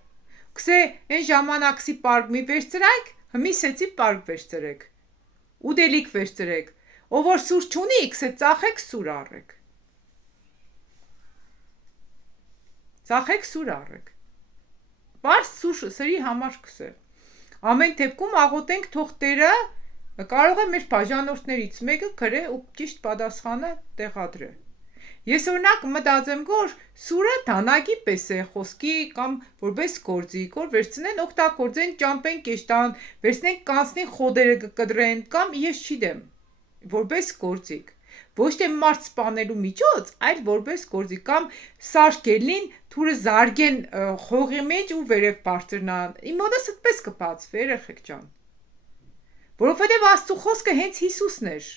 կսե այն ժամանակսի պարկ մի վերցրայք, հմի սեցի պարկ վերցրեք։ Ուդելիք վերցրեք, ով որ սուր չունի, կսե ծախեք սուր առեք։ Ծախեք սուր առեք։ Պարս սուր սրի համար կսե։ Ամեն դեպքում աղոթենք թող Տերը կարող է մեր բաժանորդներից մեկը գրե ու ճիշտ պատասխանը տեղադրե։ Ես օրինակ մտածեմ, որ սուրը դանակի պես է խոսքի կամ որպես գործիք, որ վերցնեն օգտագործեն ճամպեն կեշտան, վերցնեն կանցնին խոդերը կկտրեն կամ ես չգիտեմ, որպես գործիք։ Ոչ թե մարդ սպանելու միջոց, այլ որպես գործիք կամ սարքելին թուրը զարգեն խողի մեջ ու վերև բարձրնան։ Իմ մոտս այդպես կբացվի, երեխեք ջան։ Որովհետև Աստծո խոսքը հենց Հիսուսն էր։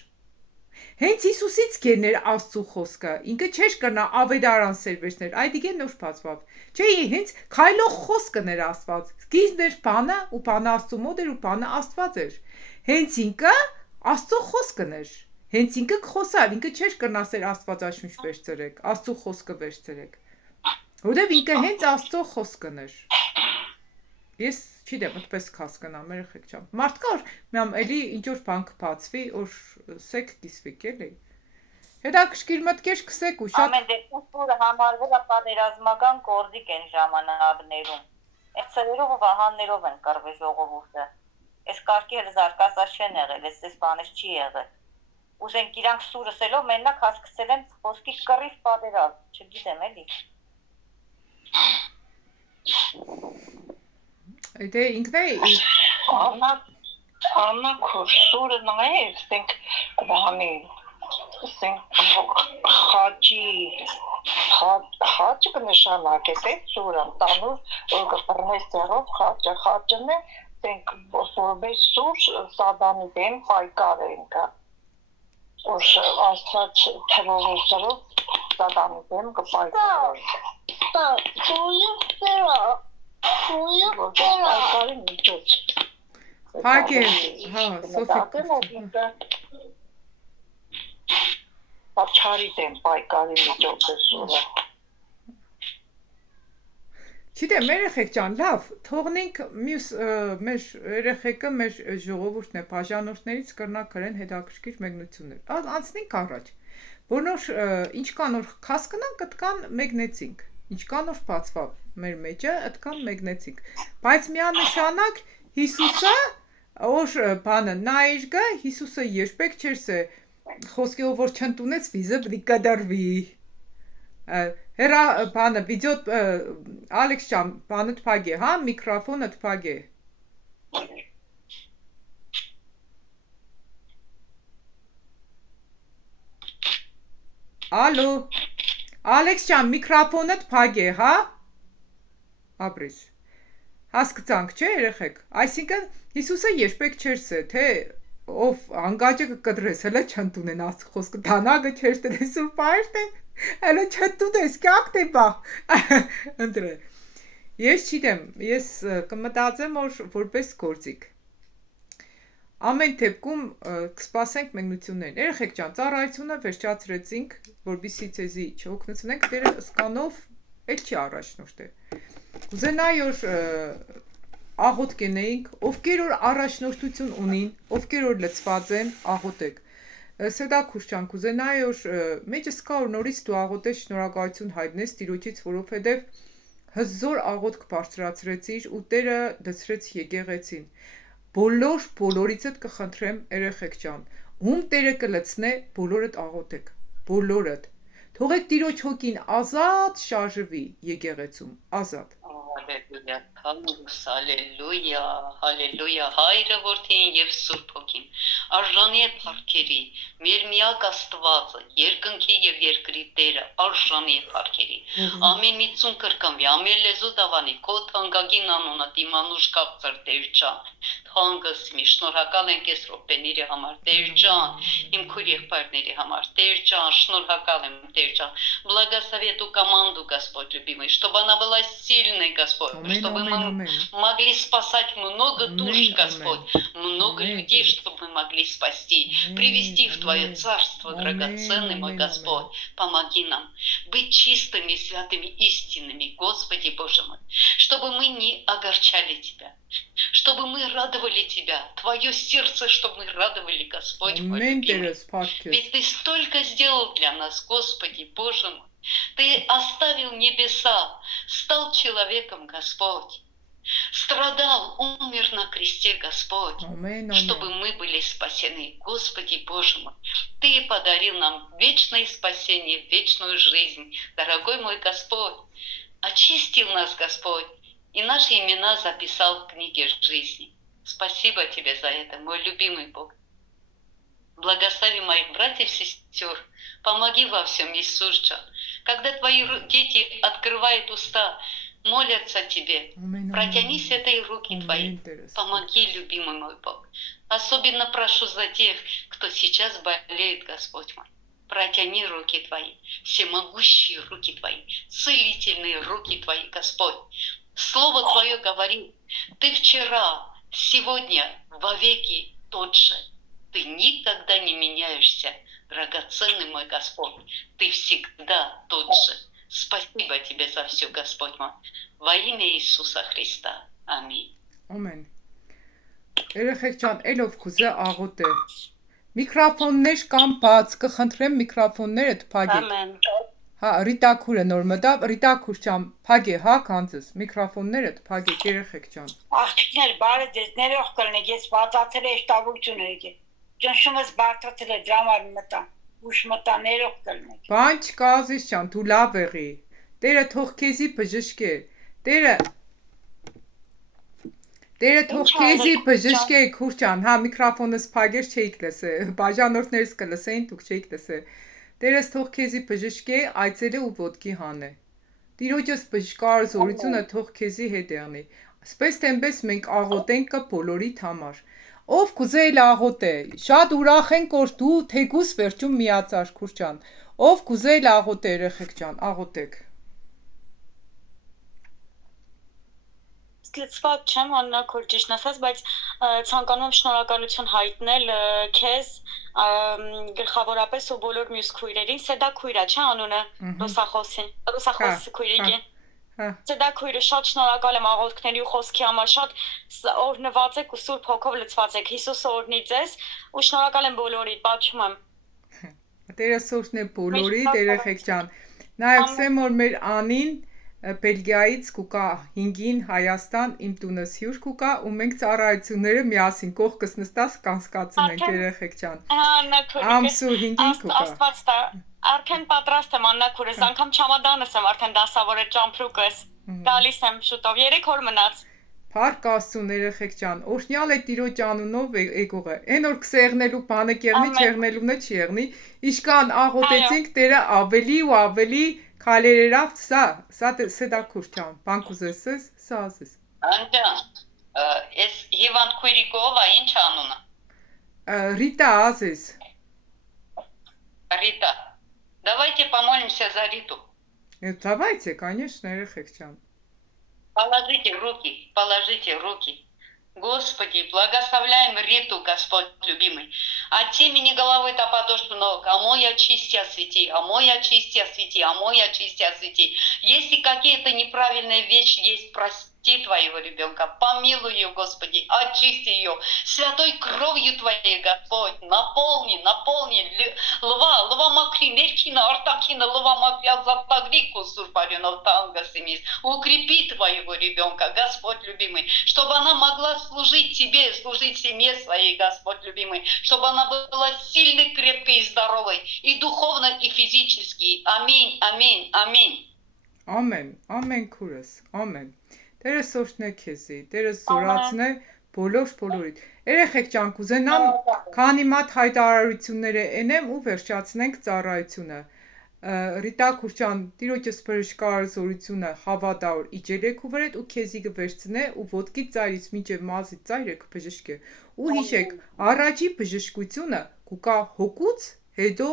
Հենց Հիսուսից գերներ Աստծո խոսքը, ինքը չէր կրնա ավետարան սերվերներ, այդ իգե նոր բացվավ։ Չէ, հենց քայլող խոսքն էր Աստված։ Սկիզբն էր բանը ու բանը Աստծո մոտ էր ու բանը Աստված էր։ Հենց ինքը Աստծո խոսքն էր։ Հենց ինքը խոսալ, ինքը չէր կրնասեր Աստվածաշունչ վերցրեք, Աստծո խոսքը վերցրեք։ Որտեվ ինքը հենց Աստծո խոսքն էր։ Ես չգիտեմ, այդպես կհասկանամ, երեխեք ջան։ Մարդ կար, մամ էլի ինչ որ բան կբացվի, որ սեք կիսվիկ էլի։ Հետաքրքիր մտքեր կսեք ու շատ Ամեն դեպքում սուրը համարվել է պատերազմական գործիք են ժամանակներում։ Այս ծերերով ու վահաններով են կռվել ժողովուրդը։ Այս կարգի էլ զարգացած չեն եղել, այս բաներ չի եղել։ Ուզենք իրանք սուրսելով մենակ հասկացել են խոսքի կռիվ պատերազմ, չգիտեմ էլի։ Դե ինքն է Աննա քուրսուրը նայես, denk բանի, denk խաչը կնշանակես է սուրը, տանուր որ կպռնես ձեռով խաչն է, denk որպես սուր սադանի դեմ պայքար է ինքը, որ աստված թերորիստերով սադանի դեմ կպայքարի։ Պայքարի միջոց։ Փակե, հա, Սոֆի։ Պաչարի դեմ պայքարի միջոց է սուրը։ Չգիտեմ, երեխեք ջան, լավ, թողնենք մյուս մեր երեխեքը մեր ժողովուրդն է, բաժանորդներից կրնա կրեն հետաքրքիր մեկնություններ։ Անցնենք առաջ։ Որնոր ինչ կան որ հասկանանք, այդքան մեկնեցինք։ Ինչ կան որ բացվավ մեր մեջը, այդքան մեկնեցինք։ Բայց միանշանակ Հիսուսը, որ բանը նայր գա, Հիսուսը երբեք չէր սե խոսքով որ չընդունեց վիզը պիտի կդարվի։ Հերա բանը վիդեո Ալեքս ջան, բանը թփագե, հա, միկրոֆոնը թփագե։ Ալո։ Ալեքս ջան, միկրոֆոնը թփագե, հա։ Ապրես։ Հասկացանք, չէ, երեխեք։ Այսինքն Հիսուսը երբեք չէր սե, թե ով անգաջը կկտրես, հələ չընդունեն Աստծո խոսքը, դանակը չէր տրես ու պայրտ է, հələ չընդունես, կյակ թե բա։ Ընտրե։ Ես չգիտեմ, ես կմտածեմ, որ որպես գործիք։ Ամեն դեպքում կսպասենք մեկնություններին։ Երեխեք ջան, ծառայությունը վերջացրեցինք, որպեսզի ցեզի չօգնեցնենք, դերը սկանով էլ չի առաջնորդել։ Կուզենայի որ աղոտ կենեինք, ովքեր որ առաջնորդություն ունին, ովքեր որ լծված են, աղոտեք։ Սեդա Քուշչան, կուզենայի որ մեջս կա որ նորից դու աղոտես շնորհակալություն հայտնես Տիրոջից, որովհետև հզոր աղոտ կբարձրացրեցիր ու Տերը դցրեց եկեղեցին։ Բոլորիցդ կխնդրեմ երեխեք ջան, ում Տերը կլցնե, բոլորդ աղոտեք, բոլորդ։ Թողեք Տիրոջ հոգին ազատ շարժվի եկեղեցում, ազատ։ Հալելույա, հալելույա, հալելույա, Հայրը, Որդին եւ Սուրբ Հոգին, արժանի է փառքերի, մեր միակ Աստվածը, երկնքի եւ երկրի Տերը, արժանի է փառքերի։ Ամեն միցուն կրկնվի, ամեն լեզու դավանի, քո թանկագին անունը դիմանուշ կապծր Տեր ջան, թանկս մի շնորհակալ ենք այս րոպեների համար, Տեր ջան, իմ քույր եղբայրների համար, Տեր ջան, шнурհակալ եմ, Տեր ջան, благослови эту команду, Господь любимый, чтобы она была сильной, Господь, чтобы мы могли спасать много душ, Господь, много людей, чтобы мы могли спасти, привести в Твое Царство, драгоценный мой Господь. Помоги нам быть чистыми, святыми, истинными, Господи Боже мой, чтобы мы не огорчали Тебя, чтобы мы радовали Тебя, Твое сердце, чтобы мы радовали, Господь мой любимый. Ведь Ты столько сделал для нас, Господи Боже мой. Ты оставил небеса, стал человеком, Господь. страдал, умер на кресте, Господь, Ամեն, чтобы ամեն։ мы были спасены. Господи Боже мой, Ты подарил нам вечное спасение, вечную жизнь. Дорогой мой Господь, очистил нас, Господь, и наши имена записал в книге жизни. Спасибо Тебе за это, мой любимый Бог. Благослови моих братьев и сестер, помоги во всем, Иисус. Когда Твои дети открывают уста, молятся Тебе, Ամեն, протяни святые руки Твои. Ամեն, Տերս։ Помоги, любимый мой Бог. Особенно прошу за тех, кто сейчас болеет, Господь мой. Протяни руки Твои, всемогущие руки Твои, целительные руки Твои, Господь. Слово Твое говорит, Ты вчера, сегодня, вовеки тот же. Ты никогда не меняешься, драгоценный мой Господь. Ты всегда тот же. Спасибо Тебе за все, Господь мой. Во имя Иисуса Христа. Аминь. Ամեն։ Երեխեք ջան, ելով կուզե աղոթե։ Միկրոֆոններ կամ բաց, կխնդրեմ միկրոֆոնները փակեք։ Ամեն։ Հա, Ռիտա քուրը նոր մտավ, Ռիտա քուր ջան, փակե, հա, կանցես, միկրոֆոնները փակեք, երեխեք ջան։ Աղջիկներ, բարը ձեզ ներող կլնեք, ես բացատրել եմ շտավություն եկե։ Ճնշումս բարդացել է դրամար մտա, ուշ մտա ներող կլնեք։ Բան չկա ազիզ ջան, դու լավ եղի։ Տերը թող քեզի բժշկե։ Տերը թող քեզի բժշկե, քուր ջան, հա, միկրոֆոնս փակեր չէիք լսե, բաժանորդներս կլսեին, դուք չէիք լսե։ Տերս թող քեզի բժշկե, այցելե ու ոտքի հանե։ Տիրոջս բժշկար զորությունը թող քեզի հետ եղնի։ Սպես տեմպես մենք աղոթենք կը բոլորիդ համար։ Ով կուզե էլ աղոթե, շատ ուրախ ենք, որ դու թեկուս վերջում միացար, քուր ջան։ Ով կուզե էլ աղոթե, երեխեք ջան, աղոթեք։ Լծված չեմ աննաքոր ճիշտ ասած, բայց ցանկանում եմ շնորհակալություն հայտնել քեզ գլխավորապես ու բոլոր մյուս քույրերին, Սեդա քույրա, չէ՞ անունը, Ռուսախոսի քույրիկի։ Սեդա քույրը շատ շնորհակալ եմ աղոթքների ու խոսքի համար, շատ օրհնված եք ու Սուրբ Հոգով լցված եք։ Հիսուսը օրհնի ձեզ ու շնորհակալ եմ բոլորիդ, պատժում եմ։ Տերը սուրբն է բոլորիդ, երեխեք ջան։ Նաև սեմ որ մեր Անին Բելգիայից կուկա 5-ին Հայաստան իմ տունս հյուր կուկա ու մենք ծառայությունները միասին կողքս նստած կանցկացնենք երեխեք ջան։ Ամսու 5-ին կուկա։ Աստված տա, արդեն պատրաստ եմ աննաքուրս, անգամ չամադանս եմ արդեն դասավորել ճամփրուկս։ Գալիս եմ շուտով, 3 օր մնաց։ Փառք Աստծուն երեխեք ջան, օրհնյալ է Տիրոջ անունով եկողը։ Այն որ կսեղնելու բանը կեղնի, չեղնելունը չի եղնի։ Իշքան աղոթեցինք Տերը ավելի ու ավելի քալերերավ սա Սեդա քուրչան, բան կուզես, սա ասես։ Անջան, ես հիվանդ քույրիկով, ինչ անունը։ Рита ասես։ Рита, давайте помолимся за Риту. Давайте, конечно, երեխեք ջան։ Положите руки. Господи, благословляем Риту, Господь любимый. От темени головы до подошвы ног. Омой, очисти, освети. Омой, очисти, освети. Омой, очисти, освети. Если какие-то неправильные вещи есть, прости твоего ребенка. Помилуй ее, Господи. Очисти ее. Святой кровью Твоей, Господь. Наполни. Лва макри, неркина, артакина, лва мафия, запагри, кусур паренов танго семис. Укрепи твоего ребенка, Господь любимый, чтобы она могла служить Тебе, служить семье своей, Господь любимый, чтобы она была сильной, крепкой и здоровой, и духовно, и физически. Аминь, аминь, аминь. Ամեն քուրս, ամեն։ Տերը սորհնե քեզի, Տերը զորացնե բոլորիդ։ Երեխեք ջան, կուզենամ քանի մատ հայտարարությունները ենեմ ու վերջացնենք ծառայությունը։ Ռիտա քուրչան, Տիրոջս բժշկար զորությունը հավատավոր իջերեք ու վրեդ ու քեզի կվերցնե ու ոտքի ծայրից մինչև մազի ծայրը կբժշկե։ Ու հիշեք, առաջի բժշկությունը կուկա հոգուց, հետո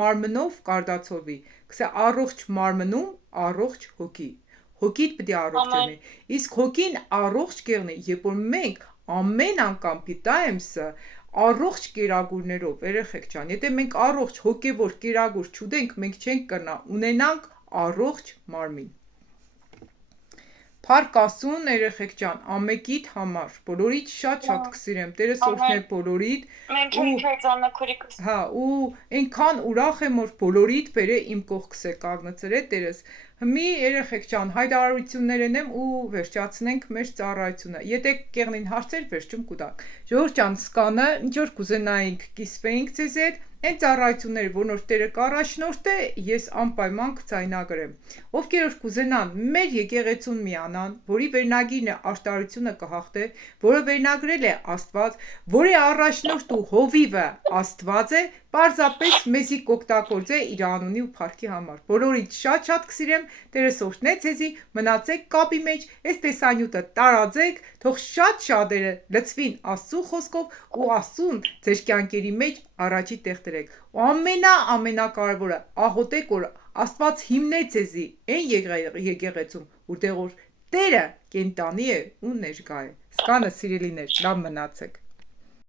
մարմնով կարդացորվի։ Կսե առողջ մարմնում, առողջ հոգի։ Հոգիդ պետք է առողջ լինի։ Իսկ հոգին առողջ կեղնի, երբ որ մենք ամեն անգամ պիտայեմսը առողջ կերագուրներով, երեխեք ջան, եթե մենք առողջ հոգևոր կերագուր չունենք, մենք չենք կրնա ունենանք առողջ մարմին։ Փառք Աստծուն, երեխեք ջան, ամեկիդ համար, բոլորիդ շատ կսիրեմ, Տերը սորհնե բոլորիդ։ Մենք քեզ աննաքորիկս։ Հա, ու այնքան ուրախ եմ, որ բոլորիդ բերե իմ կողքս է կանգնեցրե Տերս։ Մի երեխեք ջան, հայտարարություններ ենեմ ու վերջացնենք մեր ծառայությունը։ Եթե կեղնին հարցեր վերջում կուտակ։ Ժողովուրդ ջան, սկանը ինչ որ կուզենայինք կիսվեինք ձեզ հետ, այն ծառայությունները, որոնց տերը կառաջնորդ է, ես անպայման կցայնագրեմ։ Ովքեր որ կուզենան մեր եկեղեցուն միանան, որի վերնագիրն է աշտարությունը կհաղթե, որը վերնագրել է Աստված, որի առաջնորդ ու հովիվը Աստված է, պարզապես մեզի կօգտագործե իր անունի ու փառքի համար։ Բոլորից շատ կսիրեմ, Տերս օրհնե ձեզի, մնացեք կապի մեջ, այս տեսանյութը տարածեք, թող շատ շատերը լցվին Աստծո խոսքով ու Աստծուն ձեր կյանքերի մեջ առաջի տեղ դրեք։ Ու ամենակարևորը, աղոթեք, որ Աստված հիմնե ձեզի այն եկեղեցում, որտեղ որ Տերը կենտանի է ու ներկա է։ Սկանը սիրելիներ, լավ մնացեք։